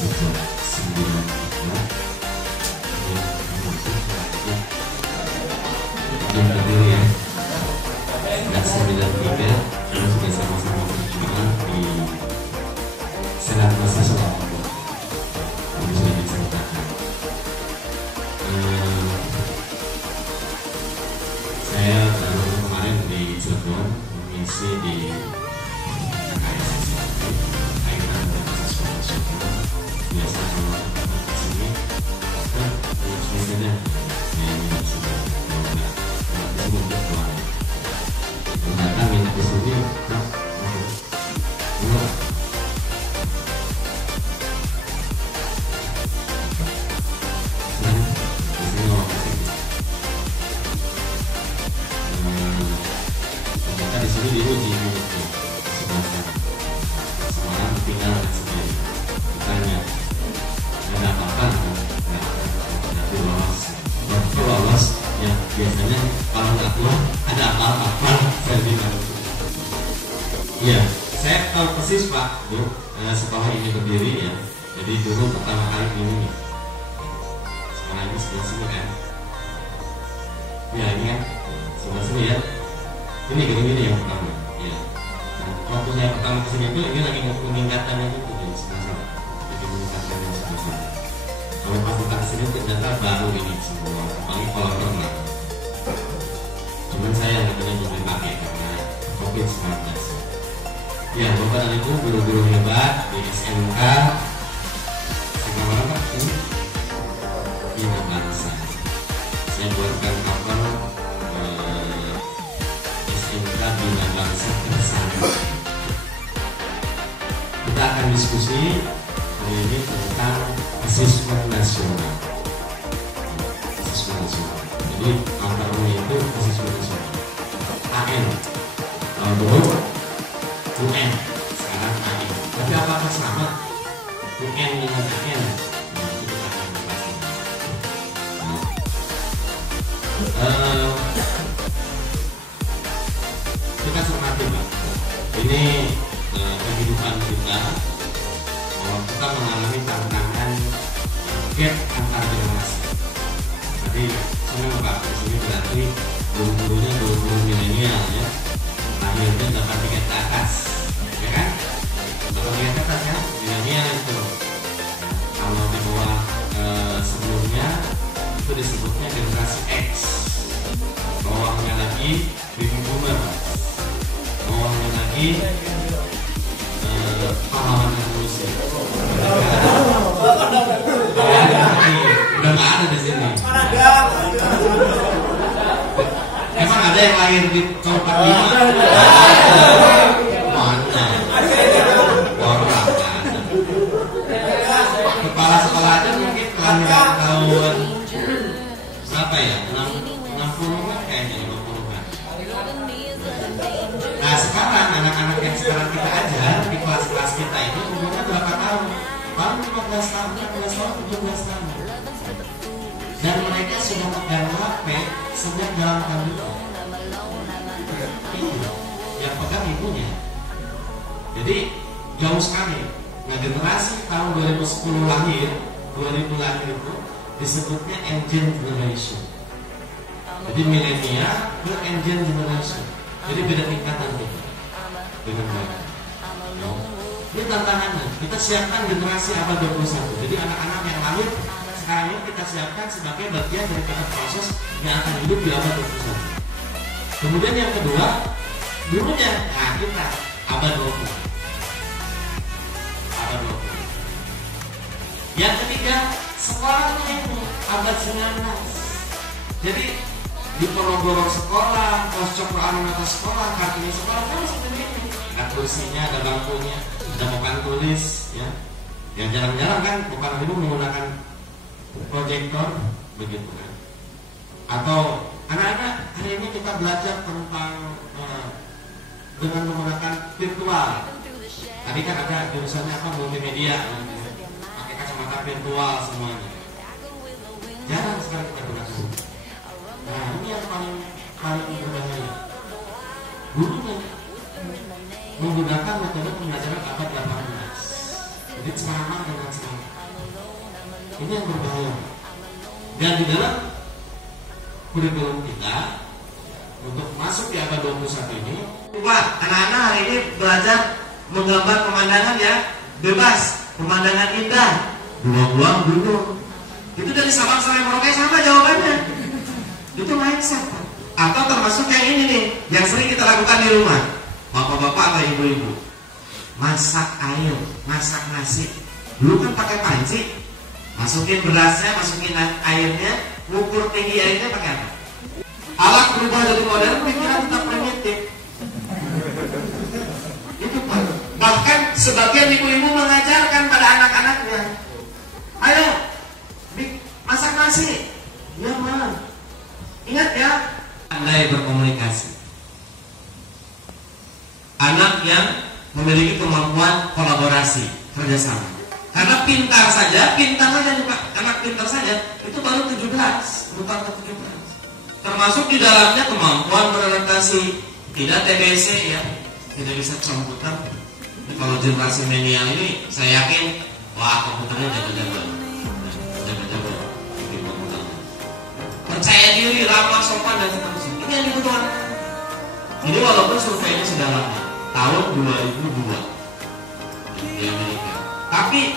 sejak 93 yang berdiri ya sejak 93 terus kita sama-sama berjuang di Senat Mahasiswa ini sudah diceritakan. Saya baru kemarin di Cirebon mengisi di kaitan dengan sesuatu biasa kalau di sini kan biasanya ini sudah untuk keluar ternyata minat di sini ternyata di sini diuji mulutnya semalam tinggal sendiri ditanya ada apa-apa nanti lolos waktu lolos ya biasanya kalau nggak keluar ada apa-apa saya bilang iya saya tahu persis Pak Bu sekolah ini berdiri ya jadi dulu pertama kali ini sekolah ini sebelah sini kan ya ini kan sebelah sini ya ini gini yang pertama ya nah, waktu saya pertama kesini itu ini lagi meningkatkannya itu di sebelah sana lagi meningkatkannya di sebelah sana kalau pas kita kesini ternyata baru ini semua apalagi kalau renang cuman saya yang katanya belum dipakai karena COVID-19 ya Bapak dan Ibu guru-guru hebat di SMK sekarang Pak ini Bina Bangsa saya buatkan cover SMK Bina Bangsa bersama kita akan diskusi hari ini tentang asesmen nasional jadi covernya itu asesmen nasional AN kalau dulu UN sekarang AN tapi apakah sama UN dengan AN itu akan kita cermati Pak ini kehidupan kita bahwa kita mengalami tantangan gap antar generasi jadi senang Pak di sini berarti guru-gurunya guru-guru milenial ya lahirnya 83 ke atas ya kan 83 ke atas ya milenial itu kalau di bawah sebelumnya itu disebutnya generasi X bawahnya lagi baby boomer bawahnya lagi pahlawan revolusi udah nggak ada di sini emang ada yang lahir di tahun 45? Mana? Orang ada. Kepala sekolah aja mungkin kelahiran tahun berapa ya? 60-an kayaknya 50-an. Nah sekarang anak-anak yang sekarang kita ajar di kelas-kelas kita ini umurnya berapa tahun? Paling 15 tahun, 16 tahun, 17 tahun. Dan mereka sudah megang HP sejak dalam kandungan. Yang pegang ibunya. Jadi jauh sekali. Nah generasi tahun 2010 lahir 2000 lahir itu disebutnya engine generation. Jadi milenial ke engine generation. Jadi beda tingkatan kita dengan mereka. Ini tantangannya. Kita siapkan generasi abad 21. Jadi anak-anak yang lahir sekarang ini kita siapkan sebagai bagian dari proses yang akan hidup di abad 21. Kemudian yang kedua, gurunya, nah kita abad 20. Abad 20. Yang ketiga, sekolahnya ini abad 19. Jadi di gorong-gorong sekolah, pos cokroan atas sekolah, kartunya sekolah kan seperti ini. Ada kursinya, ada bangkunya, ada papan tulis, ya. Yang jarang-jarang kan bukan ibu menggunakan proyektor begitu kan. Atau anak-anak hari ini kita belajar tentang dengan menggunakan virtual. Tadi kan ada jurusannya apa multimedia, pakai kacamata virtual semuanya. Jarang sekali kita gunakan. Nah ini yang paling berbahaya. Gurunya menggunakan metode pembelajaran abad 18. Jadi ceramah dengan ceramah. Ini yang berbahaya. Dan di dalam kurikulum kita untuk masuk di abad 21 ini, Pak, anak-anak hari ini belajar menggambar pemandangan yang bebas, pemandangan indah, buang-buang gunung. Itu dari Sabang sampai Merauke sama jawabannya. Itu mindset. Atau termasuk yang ini nih, yang sering kita lakukan di rumah, bapak-bapak atau ibu-ibu, masak air, masak nasi. Dulu kan pakai panci, masukin berasnya, masukin airnya, ukur tinggi airnya pakai apa? Alat berubah jadi modern, pikiran tetap primitif. Itu Pak. Bahkan sebagian ibu-ibu mengajarkan pada anak-anaknya, ayo masak nasi. Ya Ma. Ingat ya, pandai berkomunikasi. Anak yang memiliki kemampuan kolaborasi, kerjasama. Karena pintar saja nih Pak. Anak pintar saja itu baru 17, bukan ke 17. Termasuk di dalamnya kemampuan beradaptasi, tidak TBC ya, tidak bisa komputer. Kalau generasi milenial ini, saya yakin, wah komputernya jago-jago di komputer. Percaya diri, ramah, sopan dan seterusnya. Ini yang dibutuhkan. Jadi walaupun surveinya sudah lama, tahun 2002 di Amerika, tapi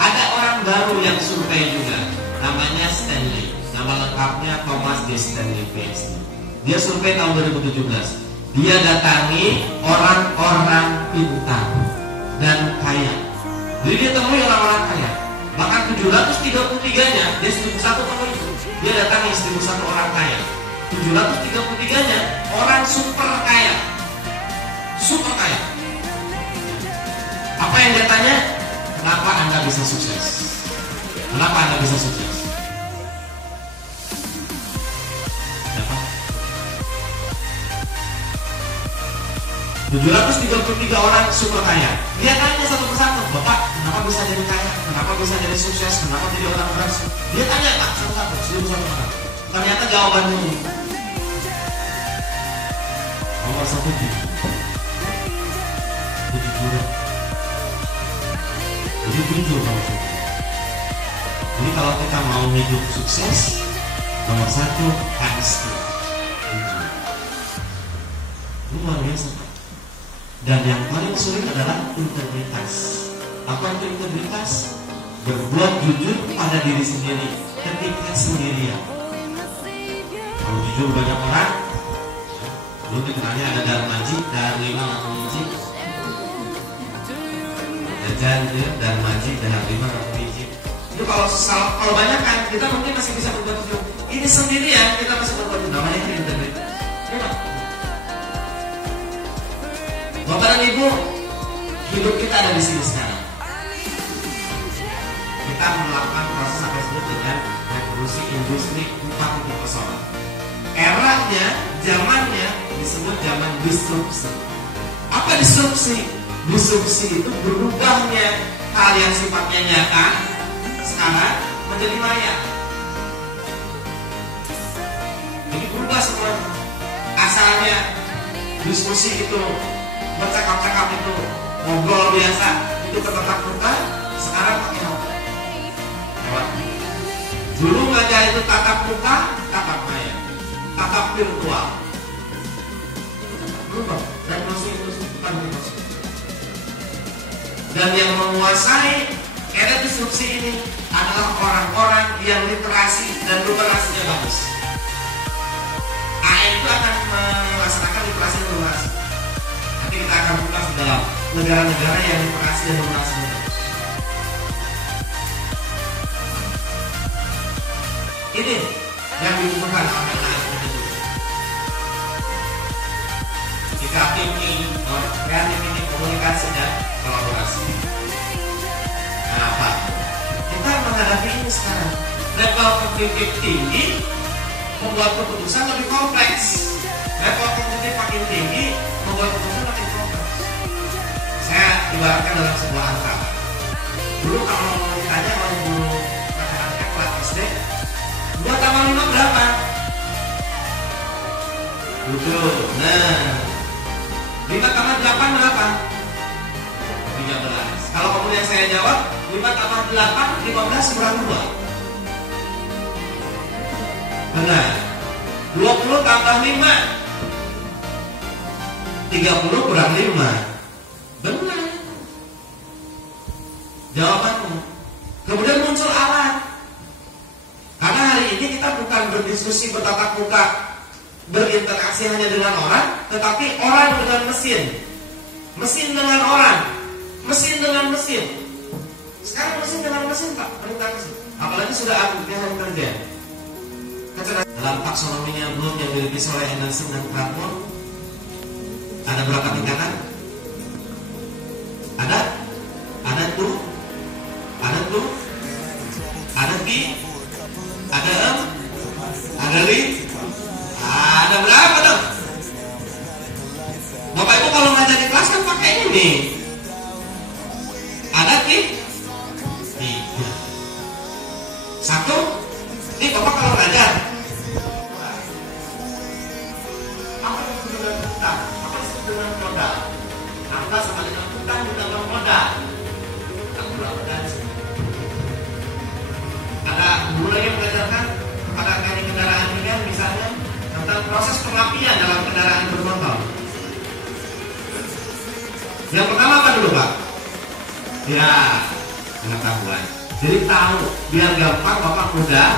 ada orang baru yang survei juga, namanya Stanley. Nama lengkapnya Thomas D. Stanley PhD. Dia survei tahun 2017. Dia datangi orang-orang pintar dan kaya. Jadi dia temui orang-orang kaya. Bahkan 733-nya, dia 1 tahun itu, dia datangi 1 orang kaya. 733-nya orang super kaya. Super kaya. Apa yang dia tanya? Kenapa Anda bisa sukses? Kenapa Anda bisa sukses? 733 orang super kaya. Dia tanya satu persatu, Bapak, kenapa bisa jadi kaya? Kenapa bisa jadi sukses? Kenapa jadi orang berhasil? Dia tanya Pak satu-satu, 1.000 orang. Ternyata jawabannya ini. Nomor 1 kejujuran. Jadi jujur kalau kita. Jadi kalau kita mau hidup sukses, nomor 1 honesty. Ini luar biasa Pak. Dan yang paling sulit adalah integritas. Apa itu integritas? Berbuat jujur pada diri sendiri ketika sendirian. Kalau jujur banyak orang, dulu dikenalnya ada Darmaji, Darlima Darmaji, Jajan dia Darmaji, Darlima Darmaji. Itu kalau banyak kan kita mungkin masih bisa berbuat jujur. Ini sendirian kita masih berbuat jujur. Namanya itu integritas. Bapak dan Ibu, hidup kita ada di sini sekarang. Kita melakukan proses apa disebut dengan revolusi industri 4.0. Eranya, zamannya disebut zaman disrupsi. Apa disrupsi? Disrupsi itu berubahnya hal yang sifatnya nyata sekarang menjadi maya. Jadi berubah semua. Asalnya diskusi itu, bercakap-cakap itu, ngobrol biasa, itu ke tatap muka, sekarang pakai HP. Dulu ngajar itu tatap muka, tatap maya, tatap virtual. Berubah, dan masih itu bukan virtual. Dan yang menguasai era disrupsi ini adalah orang-orang yang literasi dan numerasinya bagus. AM itu akan melaksanakan literasi dan numerasi. Nanti kita akan buka dalam negara-negara yang literasi dan numerasinya bagus. Ini yang dibutuhkan oleh anak-anak itu. Jika thinking, kreatif ini komunikasi dan kolaborasi. Kenapa? Kita menghadapi ini sekarang. Level kognitif tinggi membuat keputusan lebih kompleks. Level kognitif makin tinggi membuat keputusan lebih kompleks. Saya ibaratkan dalam sebuah angka. Dulu kalau ditanya oleh guru matematika kelas SD, 2 tambah 5 berapa? 7. Nah, 5 tambah 8 berapa? 13. Kalau saya jawab 5 tambah 8, 15 kurang 2. Benar. 20 tambah 5, 30 kurang 5. Benar. Jawabanmu. Kemudian muncul alat. Karena hari ini kita bukan berdiskusi bertatap muka, berinteraksi hanya dengan orang, tetapi orang dengan mesin, mesin dengan orang, mesin dengan mesin. Sekarang mesin dengan mesin, Pak, berinteraksi. Apalagi sudah aktifnya hari kerja. Dalam taksonominya Bloom yang dirintis oleh Anderson dan Crawford, ada berapa tingkatan? Ada tuh, ada ti, ada ada li, ada berapa dong? Bapak Ibu kalau ngajar di kelas kan pakai ini. Ada ti, 3. 1. Ini Bapak kalau ngajar. Apa yang disebut dengan utang? Apa yang disebut dengan modal? Angka sama dengan utang ditambah modal. Ada guru lagi mengajarkan kepada teknik kendaraan ini misalnya tentang proses pengapian dalam kendaraan bermotor. Yang pertama apa dulu, Pak? Ya, pengetahuan. Jadi tahu, biar gampang Bapak mudah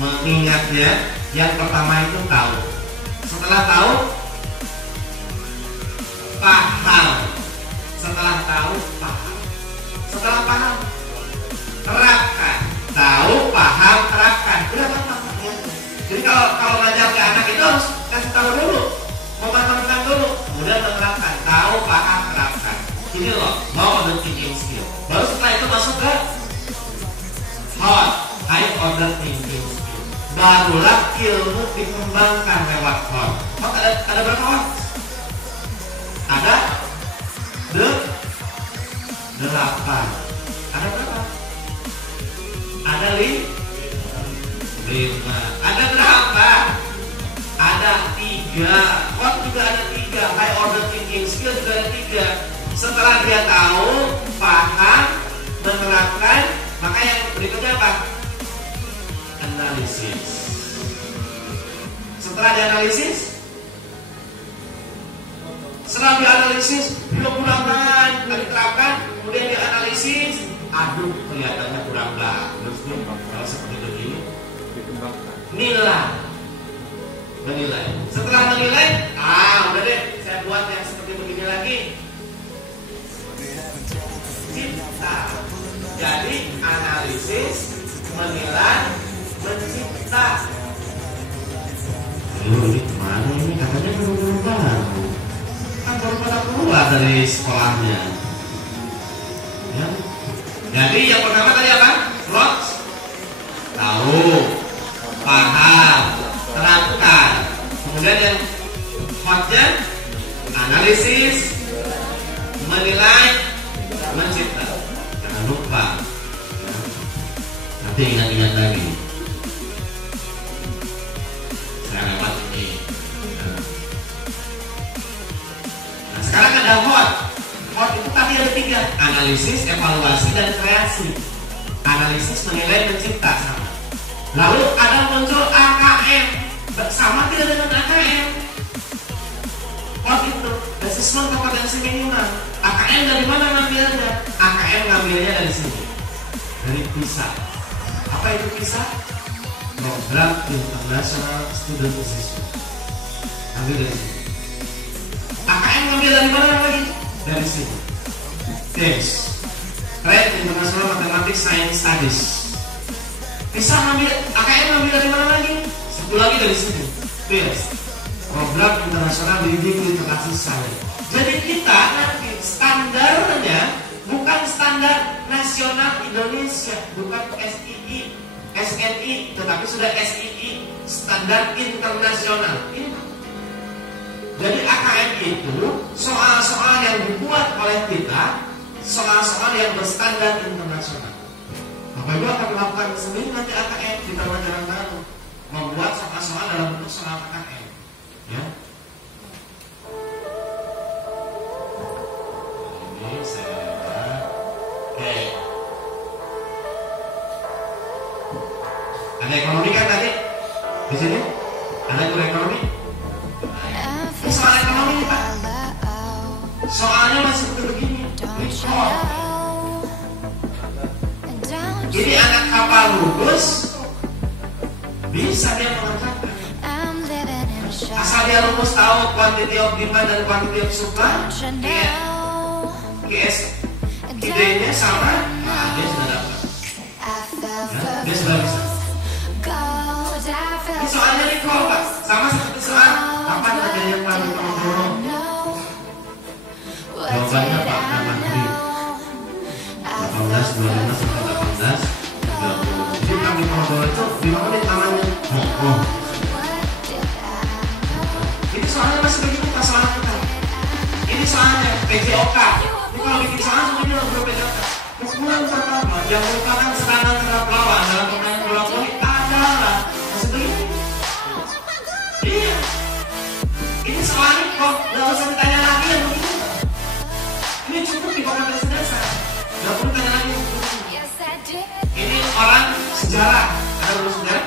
mengingatnya. Yang pertama itu tahu. Setelah tahu, paham. Setelah tahu, paham. Setelah paham, terapkan. Tahu, paham, terapkan. Udah gampang. Jadi kalau ngajar ke anak itu harus kasih tahu dulu, memahami dulu, kemudian menerapkan. Tahu, paham, terapkan. Ini loh, mau order thinking skill. Baru setelah itu masuk ke high order thinking skill. Barulah ilmu dikembangkan lewat hot. Hot ada berapa hot? Ada 8. Ada berapa? Ada 5. Ada berapa? Ada 3. Hot juga ada 3. High order thinking skill juga ada 3. Setelah dia tahu, paham, menerapkan, maka yang berikutnya apa? Analisis. Setelah dianalisis, setelah dianalisis, digunakan, diterapkan, kemudian dianalisis, aduh kelihatannya kurang bagus nih kalau seperti begini. Menilai. Setelah menilai, udah deh, saya buat yang seperti begini lagi. Cipta. Jadi analisis, menilai, mencipta. Ini kemana ini? Katanya guru-guru baru. Kan baru pada keluar dari sekolahnya. Ya. Jadi yang pertama tadi apa? Slot. Tahu, paham, terapkan. Kemudian yang hotnya analisis, menilai, mencipta. Jangan lupa. Nanti ingat-ingat lagi. Saya lewat ini. Nah, sekarang ada hot. Hot itu tadi ada 3. Analisis, evaluasi, dan kreasi. Analisis, menilai, mencipta. Lalu ada muncul AKM. Sama tidak dengan AKM. Hot itu assessment kompetensi minimal. AKM dari mana ngambilnya? AKM ngambilnya dari sini, dari PISA. Apa itu PISA? Program International Student Assessment. Ambil dari sini. AKM ngambil dari mana lagi? Dari sini. TIMSS, Trade International Mathematics Science Studies. PISA ngambil, AKM ngambil dari mana lagi? Satu lagi dari sini. TIMSS, Program International Reading Literacy Science. Jadi kita nanti standarnya bukan standar nasional Indonesia, bukan SII, SNI, tetapi sudah SII, standar internasional. Ini. Jadi AKM itu soal-soal yang dibuat oleh kita, soal-soal yang berstandar internasional. Bapak Ibu akan melakukan sendiri nanti AKM di pelajaran baru, membuat soal-soal dalam bentuk soal AKM. Ya. Ini saya Oke. Ada ekonomi kan tadi? Di sini? Ada guru ekonomi? Ini soal ekonomi nih, Pak. Soalnya masih begini. Jadi anak kapal lulus bisa dia mengerjakan. Asal dia rumus tahu quantity of demand dan quantity of supply, ide-nya sama, nah dia sudah dapat. Ya, dia sudah bisa. Ini soalnya nih kok, Pak, sama seperti soal kapan terjadi palu Ponorogo? Jawabannya Pak Menteri 18, 25 sampai 18, 30. Jadi palu Ponorogo itu 5 menit namanya. Ini soalnya masih begitu Pak soal kita. Ini soalnya PJOK. Ini kalau bikin soal semuanya udah PJOK. Kesimpulan pertama yang merupakan serangan terhadap lawan dalam permainan bola voli adalah masih begitu. Iya. Ini soalnya kok nggak usah ditanya lagi yang begini. Ini cukup di bawah dasar. Nggak perlu tanya lagi. Ini orang sejarah. Ada dulu sejarah?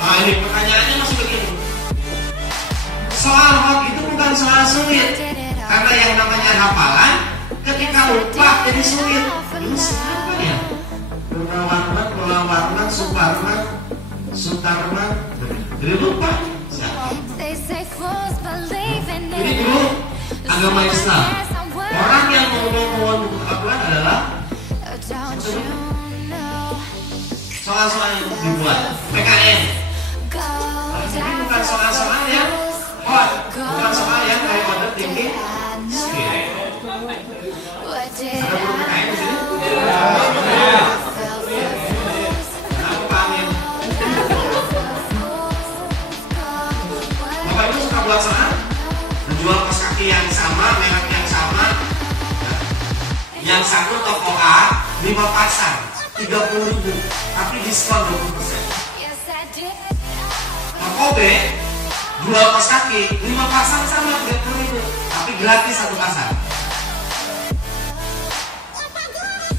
Ah ini pertanyaannya masih begini. Soal hoki itu bukan soal sulit, karena yang namanya hafalan ketika lupa jadi sulit. Ini siapa ya? Gunawarman, Suparman, Sutarman, jadi lupa. Ini dulu agama Islam. Orang yang ngomong Al-Quran adalah soal-soal yang dibuat PKN. Ini bukan soal-soal yang bukan soal yang kayak kode tinggi skill. Ada guru PKN di sini? Aku pamin. Bapak Ibu suka buat soal? Menjual kaos kaki yang sama, merek yang sama. Yang satu toko A 5 pasang 30.000, tapi diskon 20%. Toko B jual kaos kaki 5 pasang sama 30.000, tapi gratis 1 pasang.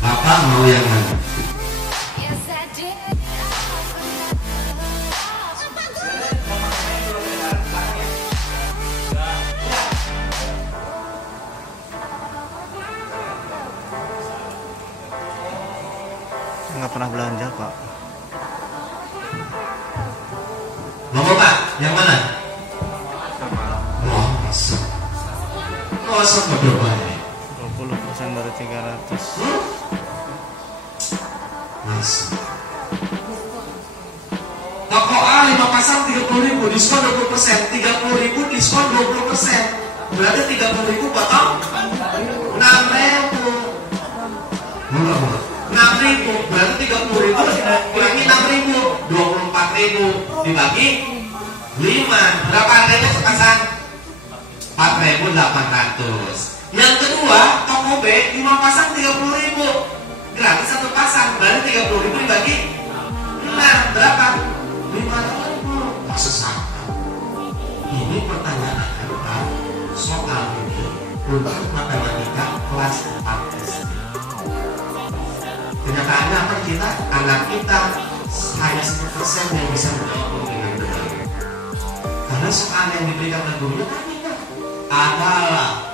Bapak mau yang mana? Nggak pernah belanja Pak. Bapak Pak, yang mana? Wah, masa pada banyak 20% dari 300. Masa toko A 5 pasang 30.000, diskon 20%, 30.000 diskon 20%, berarti 30.000 potong 6.000. Murah. 6.000 berarti 30.000 kurangi 6.000, 24.000 dibagi 5, berapa harganya sepasang? 4.800. Yang kedua toko B 5 pasang 30.000, gratis 1 pasang, berarti 30.000 dibagi 5, berapa? 5.000. Maksud sama. Ini pertanyaan adalah soal ini untuk matematika kelas 4 SD. Kenyataannya apa kita? Anak kita hanya 10% yang bisa menjawab dengan benar. Karena soal yang diberikan oleh gurunya adalah.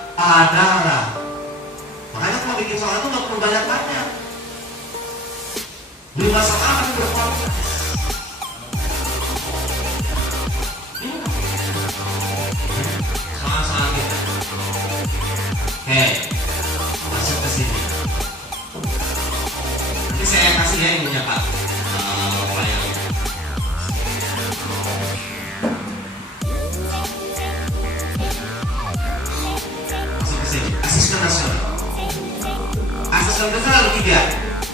Makanya kalau bikin soal itu nggak perlu banyak-banyak. 5 soal akan berkualitas. Soal-soal kita. Oke, masuk ke sini. Nanti saya kasih ya ininya Pak. Masuk ke sini. Asesmen nasional. Asesmen nasional ada 3.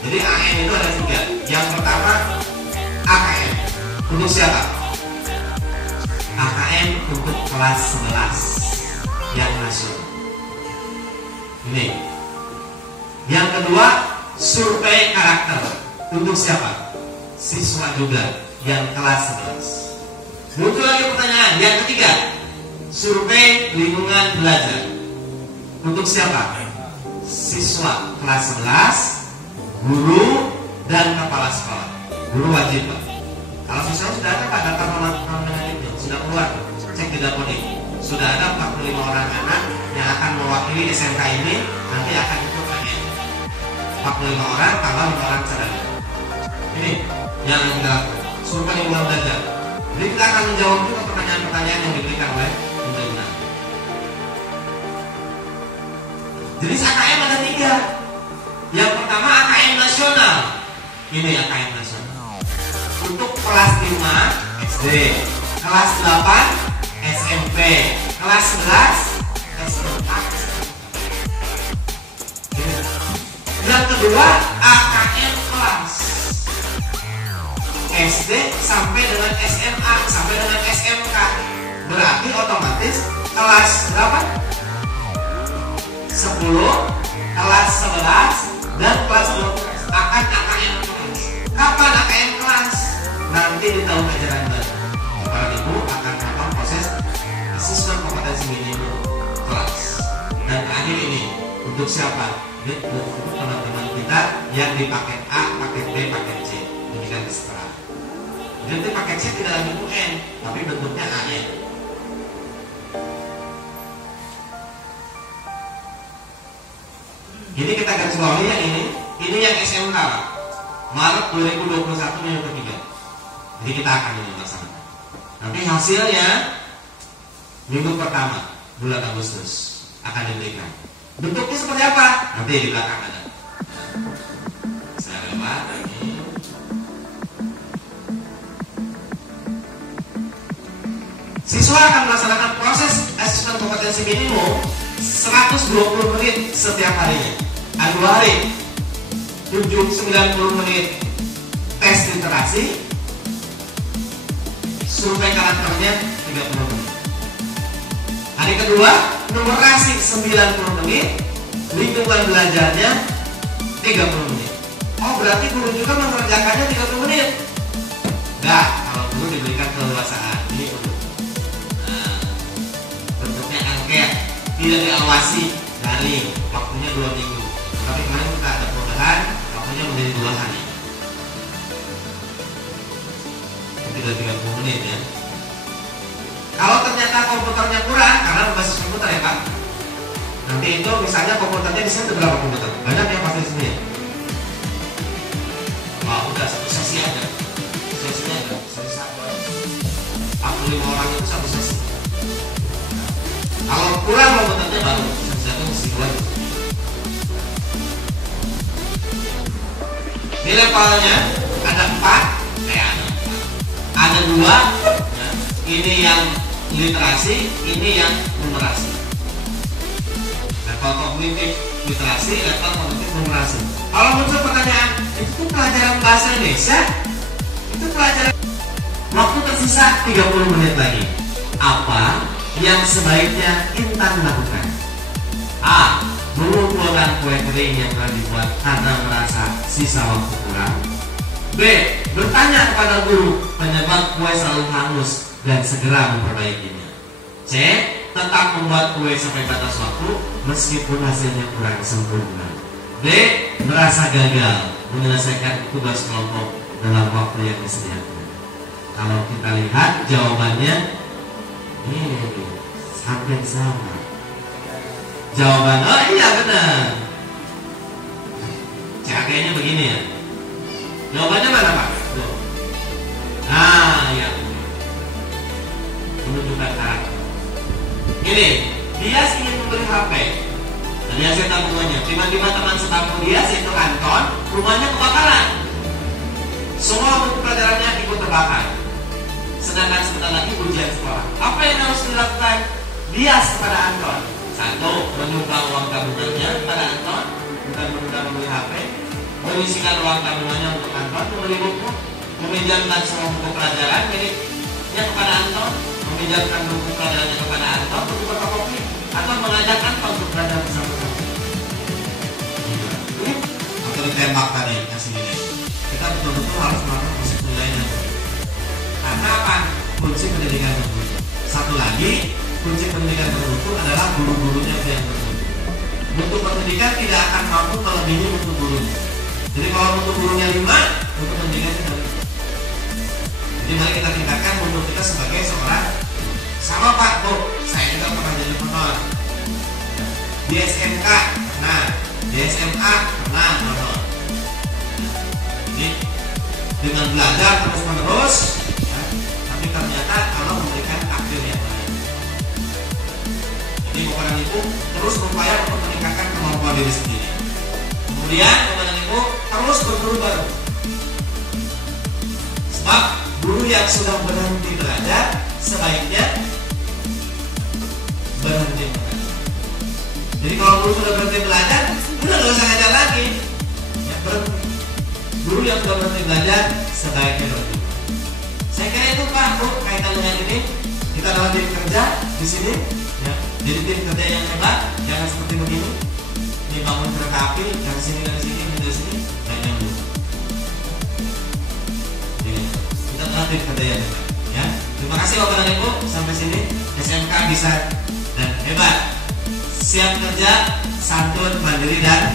Jadi AM itu ada 3. Yang pertama AKM. Untuk siapa? AKM untuk kelas 11 yang masuk. Ini. Yang kedua survei karakter. Untuk siapa? Siswa juga yang kelas 11. Muncul lagi pertanyaan. Yang ketiga survei lingkungan belajar. Untuk siapa? siswa kelas 11, guru, dan kepala sekolah. Guru wajib, Pak. Kalau siswa sudah ada, Pak, data dengan itu sudah keluar, cek di Dapodik. Sudah ada 45 orang anak yang akan mewakili SMK ini, nanti akan ikut UN. 45 orang, tambah 5 orang cadangan. Ini yang kita survei lingkungan belajar. Jadi kita akan menjawab juga pertanyaan-pertanyaan yang diberikan oleh Menteri Benar. Jadi AKM ada 3. Yang pertama AKM nasional. Ini AKM nasional. Untuk kelas 5 SD, kelas 8 SMP, kelas 11 SMA. Yang kedua AKM kelas SD sampai dengan SMA sampai dengan SMK. Berarti otomatis kelas berapa? 10, kelas 11 dan kelas 12 akan AKM kelas. Kapan AKM kelas? Nanti di tahun ajaran baru. Kepala Ibu akan melakukan proses asesmen kompetensi minimum kelas. Dan terakhir ini untuk siapa? Untuk teman-teman kita yang di paket A, paket B, paket C, pendidikan kesetaraan. Jadi paket C tidak lagi UN, tapi bentuknya AN. Jadi kita garis bawahi yang ini yang SMK, Pak. Maret 2021 minggu ketiga. Jadi kita akan melaksanakan. Nanti hasilnya minggu pertama bulan Agustus akan diberikan. Bentuknya seperti apa? Nanti di belakang ada. Saya lewat ini. Siswa akan melaksanakan proses asesmen kompetensi minimum 120 menit setiap harinya. Ada 2 hari, 90 menit tes literasi, survei karakternya 30 menit. Hari kedua, numerasi 90 menit, lingkungan belajarnya 30 menit. Oh, berarti guru juga mengerjakannya 30 menit. Enggak, kalau guru diberikan keleluasaan. Ini guru. Nah, bentuknya angket, tidak diawasi dari waktunya 2 minggu. Tapi kemarin kita ada perubahan, waktunya menjadi 2 hari. Tidak 30 menit ya. Kalau ternyata komputernya kurang, karena berbasis komputer ya Pak, nanti itu misalnya komputernya di sini berapa komputer? Banyak yang pasti di sini ya? Wah, udah satu sesi aja. Sesinya ada, sesi 45 orang itu satu sesi. Kalau kurang komputernya baru sesi 1, sesi 2. Ini levelnya ada 4, ada 2. Ini yang literasi, ini yang numerasi. Level kognitif literasi, level kognitif numerasi. Kalau muncul pertanyaan, itu pelajaran bahasa Indonesia, itu pelajaran. Waktu tersisa 30 menit lagi. Apa yang sebaiknya Intan lakukan? A. Mengumpulkan kue kering yang telah dibuat karena merasa sisa waktu kurang. B. Bertanya kepada guru penyebab kue selalu hangus dan segera memperbaikinya. C. Tetap membuat kue sampai batas waktu meskipun hasilnya kurang sempurna. D. Merasa gagal menyelesaikan tugas kelompok dalam waktu yang disediakan. Kalau kita lihat jawabannya ini hampir sama. Jawaban, oh iya benar. CAG-nya begini ya. Jawabannya mana Pak? Nah, ya. Menunjukkan karakter. Ini, dia ingin membeli HP. Tadi hasil tabungannya. Tiba-tiba teman setamu dia, yaitu Anton, rumahnya kebakaran. Semua buku pelajarannya ikut terbakar. Sedangkan sebentar lagi ujian sekolah. Apa yang harus dilakukan? Bias kepada Anton. 1. Menyumbang uang tabungannya kepada Anton, bukan menunda membeli HP. Mengisikan uang tabungannya untuk Anton, membeli buku, meminjamkan semua buku pelajaran miliknya kepada Anton, meminjamkan buku pelajarannya kepada Anton untuk fotokopi, atau mengajak Anton untuk belajar bersama-sama. Ini atau ditembak tadi kasih nilai. Kita betul-betul harus melakukan proses penilaian. Karena apa? Kunci pendidikan bermutu. Satu lagi, kunci pendidikan bermutu adalah guru-gurunya yang bermutu. mutu pendidikan tidak akan mampu melebihi mutu gurunya. Jadi kalau mutu gurunya 5, mutu pendidikannya dari. Jadi mari kita tingkatkan mutu kita sebagai seorang. Sama Pak, Bu, saya juga pernah jadi honor di SMK, nah di SMA pernah honor. Jadi dengan belajar terus menerus, ya, tapi ternyata Allah memberikan takdir yang lain. Jadi Bapak dan Ibu terus berupaya untuk meningkatkan kemampuan diri sendiri. Kemudian Bapak dan Ibu terus berguru baru. Sebab guru yang sudah berhenti belajar sebaiknya berhenti belajar. Jadi kalau guru sudah berhenti belajar, udah nggak usah ngajar lagi. Ya, berhenti. Guru yang sudah berhenti belajar sebaiknya berhenti. Saya kira itu Pak, Bu, kaitan dengan ini. Kita adalah tim kerja di sini. Ya. Jadi tim kerja yang hebat, jangan seperti begini. Ini bangun kereta api dari sini dari sini dari sini, dan nyambung. Kita adalah tim kerja yang hebat. Ya. Terima kasih Bapak dan Ibu, sampai sini SMK bisa dan hebat. Siap kerja, santun, mandiri dan